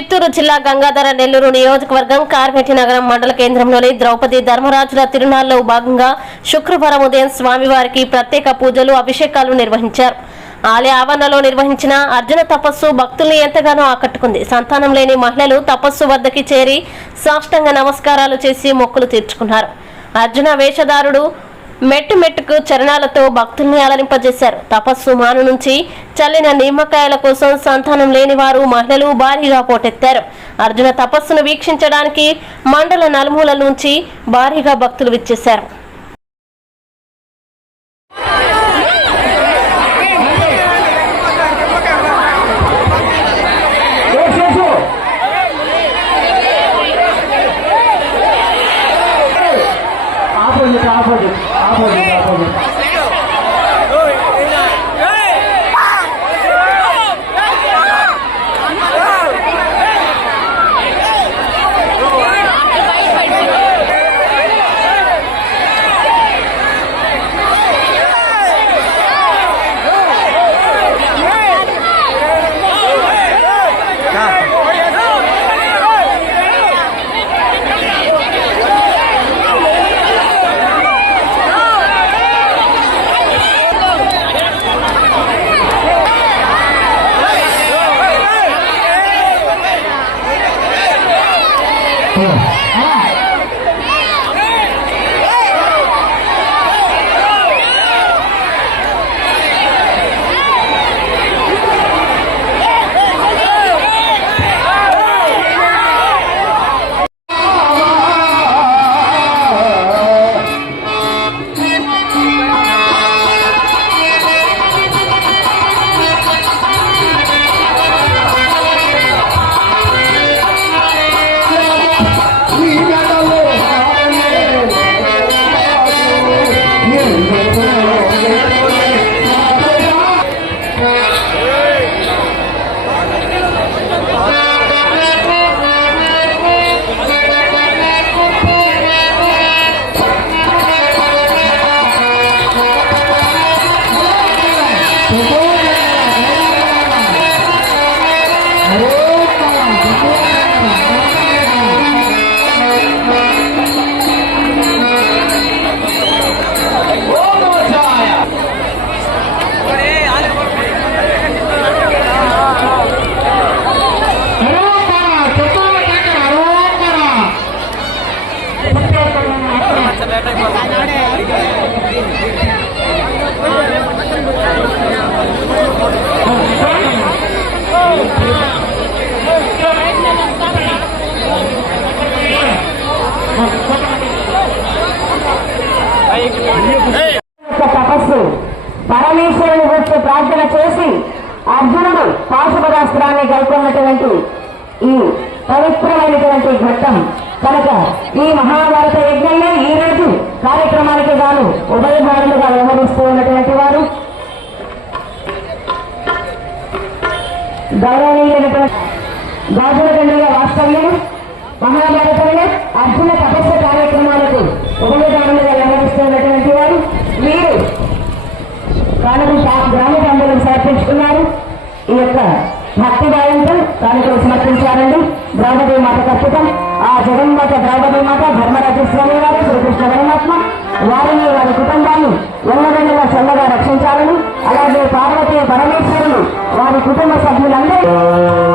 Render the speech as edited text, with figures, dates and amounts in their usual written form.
చిత్తూరు జిల్లా గంగాధర నెల్లూరు నియోజకవర్గం కార్వేటి నగరం మండల కేంద్రంలోని ద్రౌపది ధర్మరాజుల తిరునాళ్లలో భాగంగా శుక్రవారం ఉదయం స్వామివారికి ప్రత్యేక పూజలు అభిషేకాలు నిర్వహించారు. ఆలయ ఆవరణలో నిర్వహించిన అర్జున తపస్సు భక్తుల్ని ఎంతగానో ఆకట్టుకుంది. సంతానం లేని మహిళలు తపస్సు వద్దకి చేరి సాష్టాంగ నమస్కారాలు చేసి మొక్కులు తీర్చుకున్నారు. అర్జున వేషధారుడు మెట్టు మెట్టుకు చరణాలతో భక్తుల్ని అలరింపజేశారు. తపస్సు మాను నుంచి చల్లిన నిమ్మకాయల కోసం సంతానం లేని వారు మహిళలు భారీగా పోటెత్తారు. అర్జున తపస్సును వీక్షించడానికి మండల నలుమూలల నుంచి భారీగా భక్తులు విచ్చేశారు. తపస్సు పరమేశ్వరుని గురించి ప్రార్థన చేసి అర్జునుడు పాశుపదాస్త్రాన్ని కలుపుకున్నటువంటి ఈ పవిత్రమైనటువంటి ఘట్టం కనుక ఈ మహాభారత యజ్ఞంలో ఈ రోజు కార్యక్రమానికి గాను ఉభయభారులుగా వ్యవహరిస్తూ ఉన్నటువంటి వారు గౌరవనీయులైనటువంటి గాజులగండ్రుల వాస్తవ్యులు మహాభారతంలో అర్జున తపస్సు కార్యక్రమాలకు ఉభయదారులుగా వ్యవహరిస్తున్నటువంటి వారు వీరు గ్రామ పండుగను సమర్పించుకున్నారు. ఈ యొక్క భక్తిభావంతో కానుకలు సమర్పించారండి. ద్రౌపది మాత కర్పితం ఆ జగన్మాత ద్రౌపది మాత ధర్మరాజస్వామి వారు శ్రీకృష్ణ పరమాత్మ వారిని వారి కుటుంబాన్ని ఎల్లవెల్లలా చల్లగా రక్షించాలని, అలాగే పార్వతీ పరమేశ్వరులు వారి కుటుంబ సభ్యులందరూ